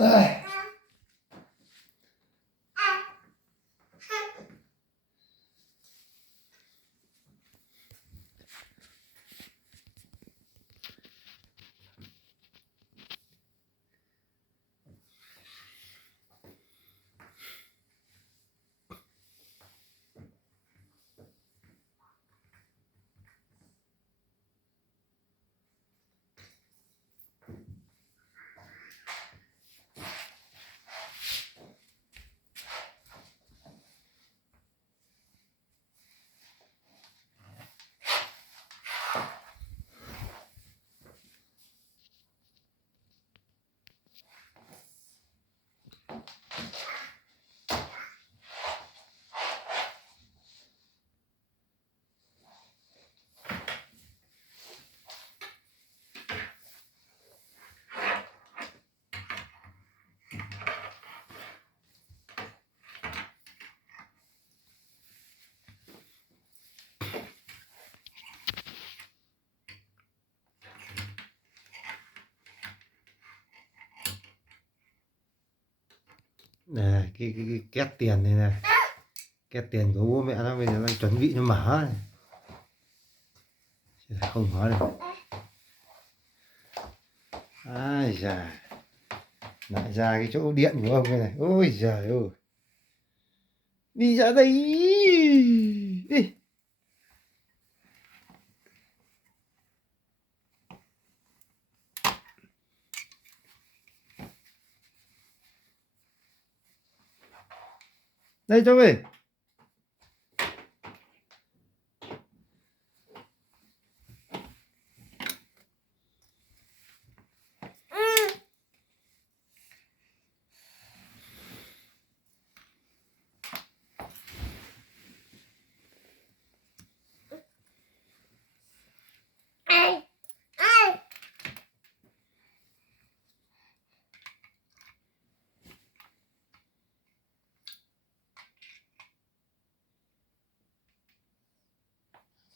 Này, cái két tiền này này, két tiền của bố mẹ nó bây giờ đang chuẩn bị nó mở này. Không mở được. Ai già, lại ra cái chỗ điện của ông đây này. Ôi giời ơi, đi ra đây đi. Đây cho về.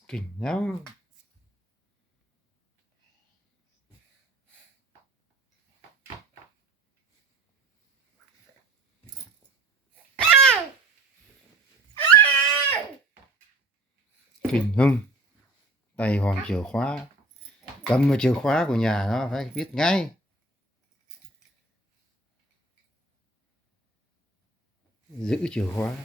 Kinh lắm. Kinh không? Tay hòm chìa khóa, cầm cái chìa khóa của nhà nó phải biết ngay. Giữ chìa khóa.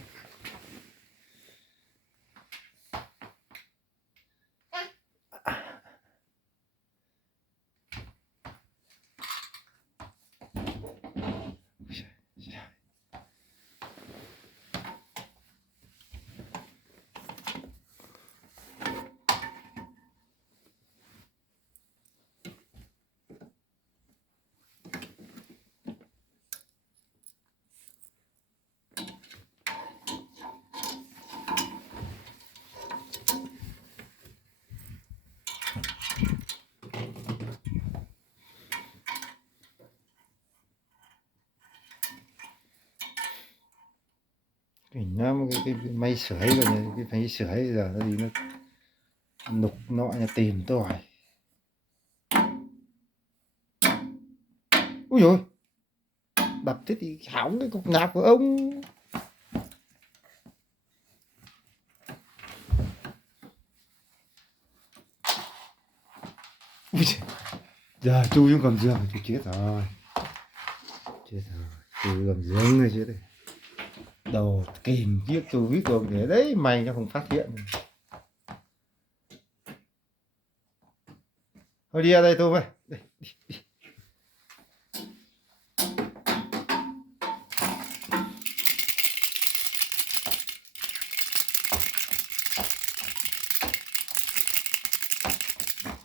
Kinh lắm, cái máy sưởi rồi này, cái máy sưởi giờ nó đi nó nục nọ nhà tìm tỏi. Ui dồi, đập thế thì hỏng cái cục nạp của ông. Ui giời, giờ chui xuống gầm giường thì chết rồi. Chết rồi, chui gầm giường rồi chết rồi. Đầu kìm chiếc tôi biết rồi để đấy mày nó không phát hiện. Thôi đi ra đây tôi mày. Đây, đi.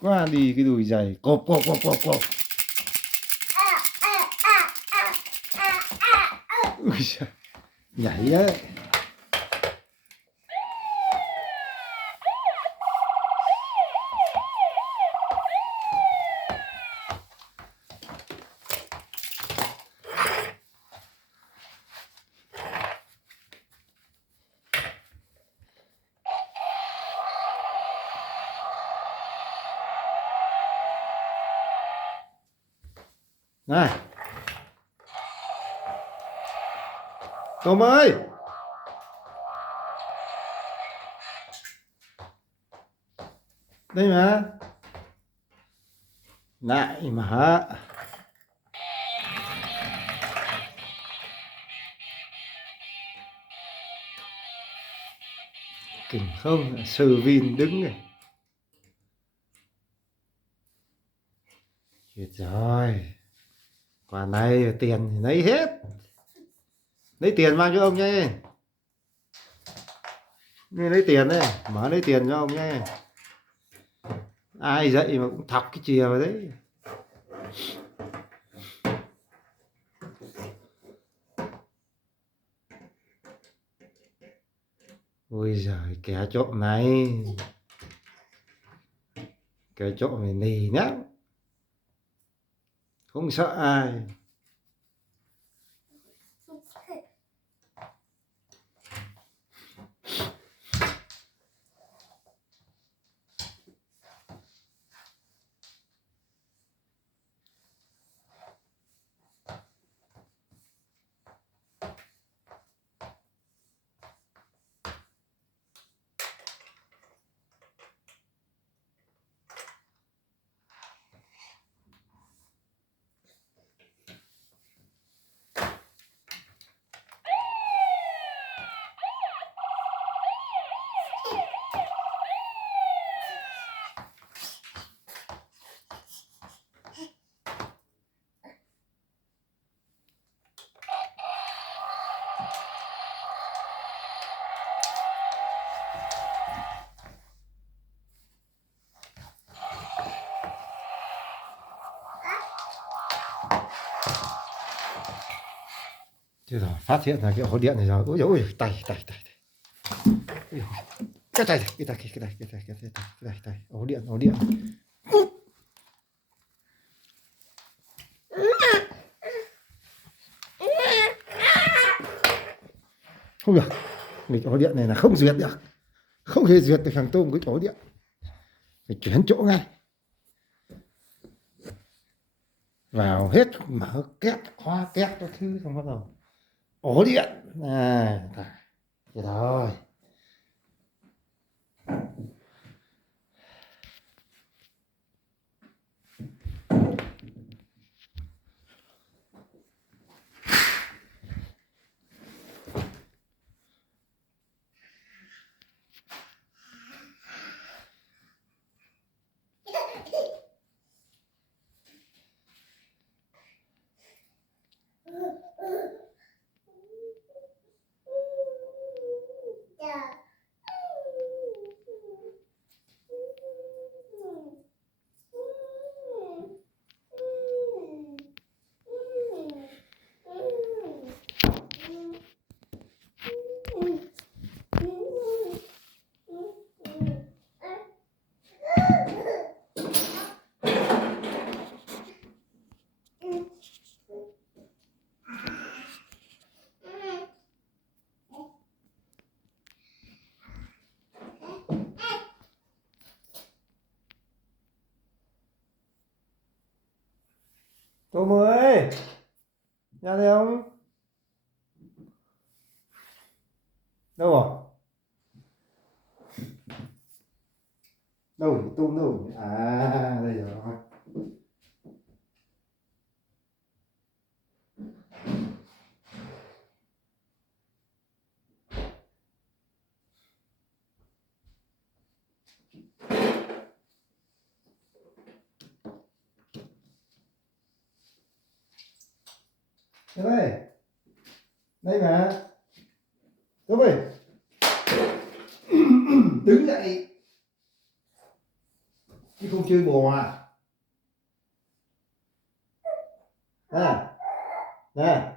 Quá đi cái đùi dày cộp cộp cộp cộp cộp. Ui giời, nhảy đấy. Này, Tôm ơi, đây mà. Lại mà. Kinh không, sờ vin đứng này. Chết rồi. Quả này tiền thì lấy hết. Lấy tiền mang cho ông nhé. Nên lấy tiền đây, mở lấy tiền cho ông nhé. Ai dậy mà cũng thọc cái chìa vào đấy. Ôi giời, kẻ trộm này. Kẻ trộm này nỉ nhá. Không sợ ai. Thế rồi, phát hiện ra cái ổ điện này rồi. Ôi dồi ôi, tay. Cái tay, ổ điện. Không được, cái ổ điện này là không duyệt được. Không hề duyệt được thằng Tôm cái ổ điện. Phải chuyển chỗ ngay. Vào hết, mở két, khóa két các thứ xong bắt đầu. Ổ điện. À, thế rồi. Tôm ơi, ra đây không? Đâu rồi? Đâu, Tôm đâu? À, đây rồi. Đây, đây mà. Tôm ơi, đứng dậy. Chứ không chơi bò à? Nè.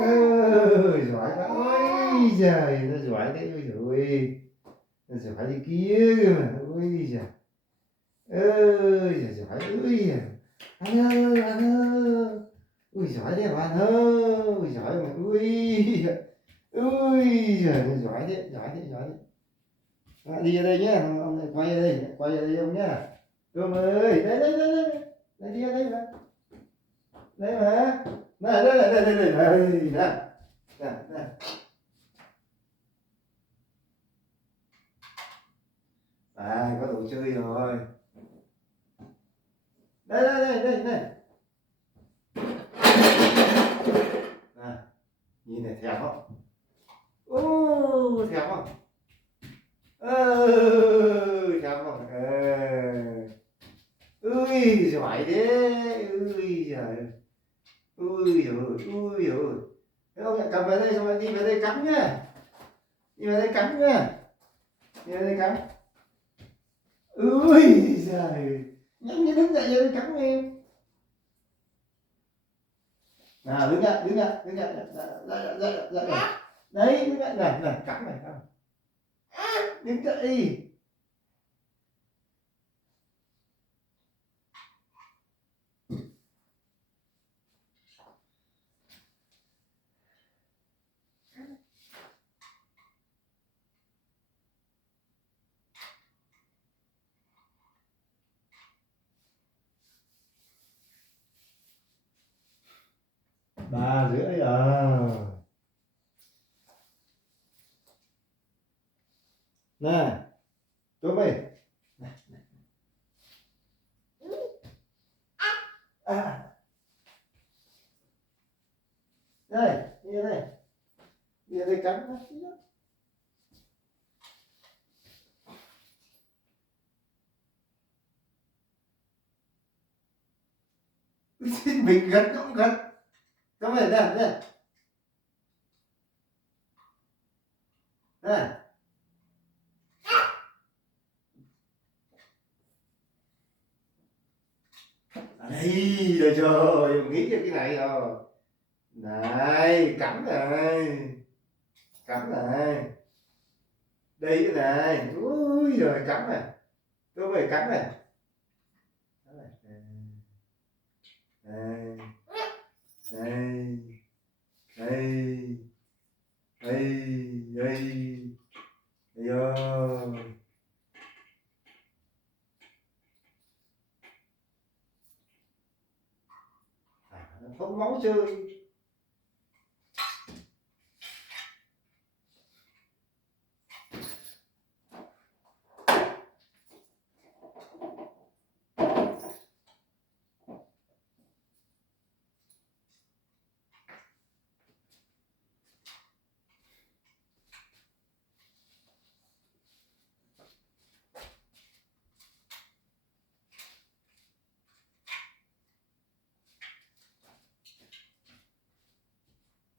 Ôi giỏi quá, ôi giời, nó giỏi đấy, ôi giời ơi, nó giỏi đi kia cơ mà, ôi giời, ôi giời, giỏi, ôi giời. Anh ơi, anh ơi. Ui giỏi thế bạn ơi, ui giỏi mà, ui, ui giời, giỏi thế, giỏi thế, giỏi thế. À, đi ra đây nhé, ông này quay ra đây ông nhé. Cơm ơi, đây đây đây đây, đây đi ra đây mà, đây mà, này đây này đây đây đây này, này, này. À, có đồ chơi rồi. Đây đây đây đây đây. À, nhìn này thèm không? Ô, thèm không? Thèm không? Ui giỏi thế, ui giời, ui giời, ui giời. Thế ông lại cầm về đây xong rồi đi về đây cắm nhá, đi về đây cắm nhá, đi về đây cắm. Ui giời, nhanh như đứng dậy về đây cắm em. Nào đứng dậy, dậy. Đấy, đứng dậy này, này cắm này, cắm. Đứng dậy. Ba rưỡi à. Này, tôi mày. À, đây, đi ra đây. Đi ra đây cắn nó. Mình gắn cũng gắn. Có phải đây, đây. Đây. À đây, được rồi, nghĩ được cái này rồi. Này, cắm này. Cắm này. Đây cái này. Ui giời, cắm này. Tôi phải cắm này. Đây. Đây. Đây. Đây. Đây. Đây. Đây. Không máu chơi.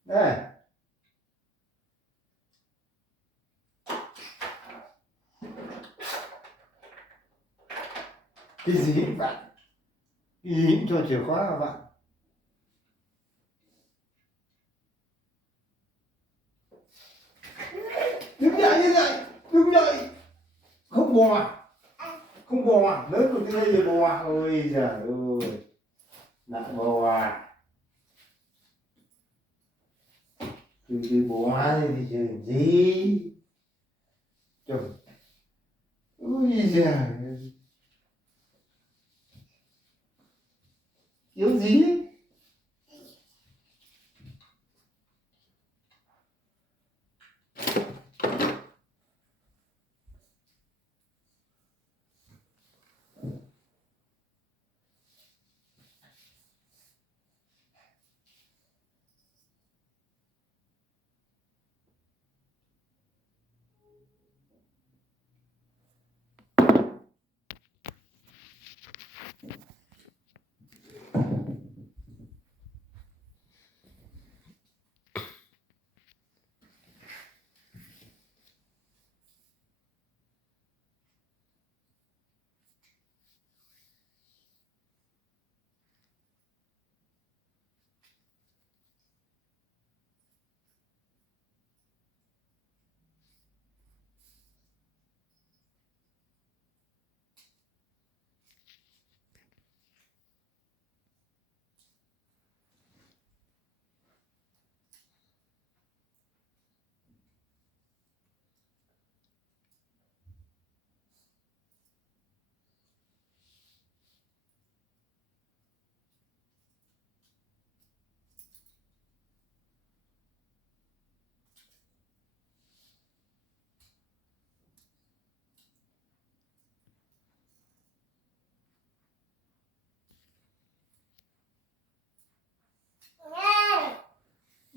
Đây. Cái gì các bạn? Cái gì cũng cho chìa khóa các bạn. Đứng dậy, đứng dậy, đứng dậy. Không bò. Không bò, lớn một cái đây rồi bò. Ôi giời ơi. Nặng bò. Từ bò thì chơi gì? Trời. Ôi giời. Thiếu gì?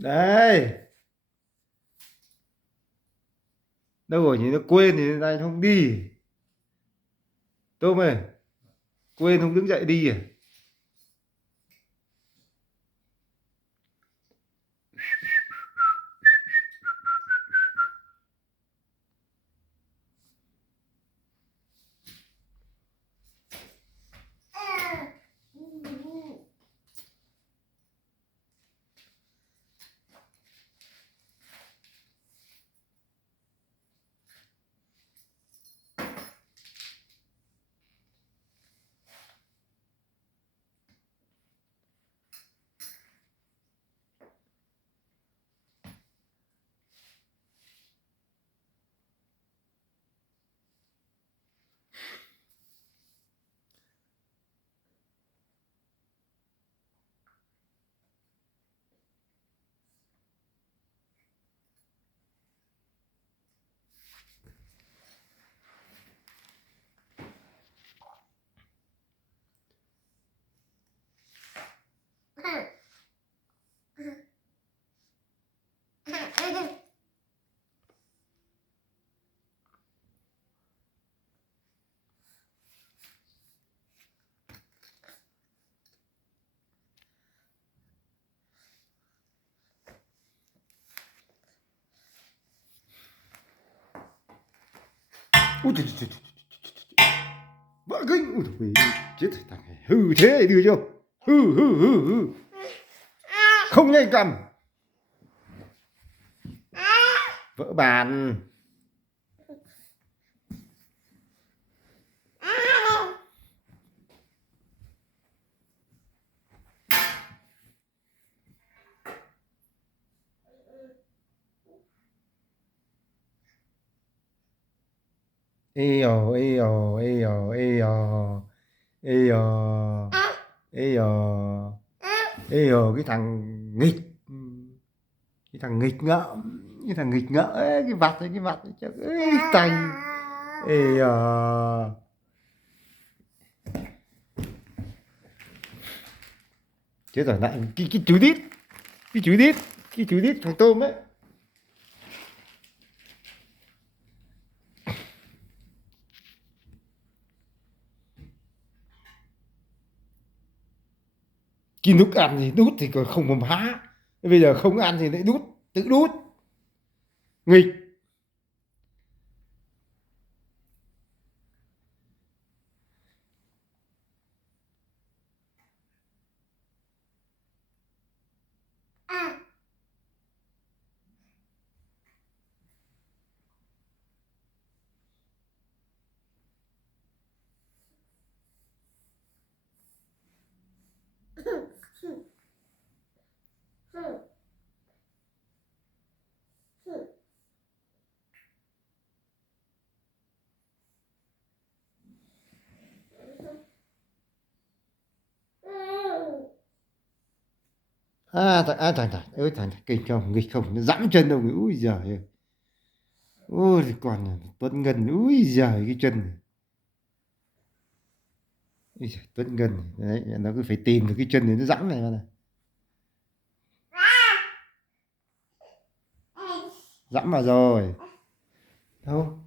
Đấy, đâu rồi nhỉ, nó quên thì nay không đi. Tôm ơi, quên không đứng dậy đi à? Ui trời, trời, trời, trời. Vỡ kinh. Ui trời, chết rồi, thằng này hư thế đưa chưa, hư hư hư hư, không nhanh cầm, vỡ bàn. Ê ồ, ê ồ, ê ồ, ê ồ, ê ồ, ê ồ, ê ồ, cái thằng nghịch, cái thằng nghịch ngợm, cái thằng nghịch ngợm ấy, cái vặt ấy, chắc ấy tay. Ê chết rồi, lại cái chú đít, cái chú đít, cái chú đít thằng tôm ấy. Khi lúc ăn thì đút thì còn không mồm há, bây giờ không ăn thì lại đút, tự đút, nghịch. Thằng ơi, thằng kinh không, nghịch không, nó dẫm chân ông ấy, ui giời ơi, ôi còn Tuấn Ngân, ui giời cái chân này. Ui giời, Tuấn Ngân đấy, nó cứ phải tìm được cái chân này nó dẫm này mà, dẫm vào rồi đâu.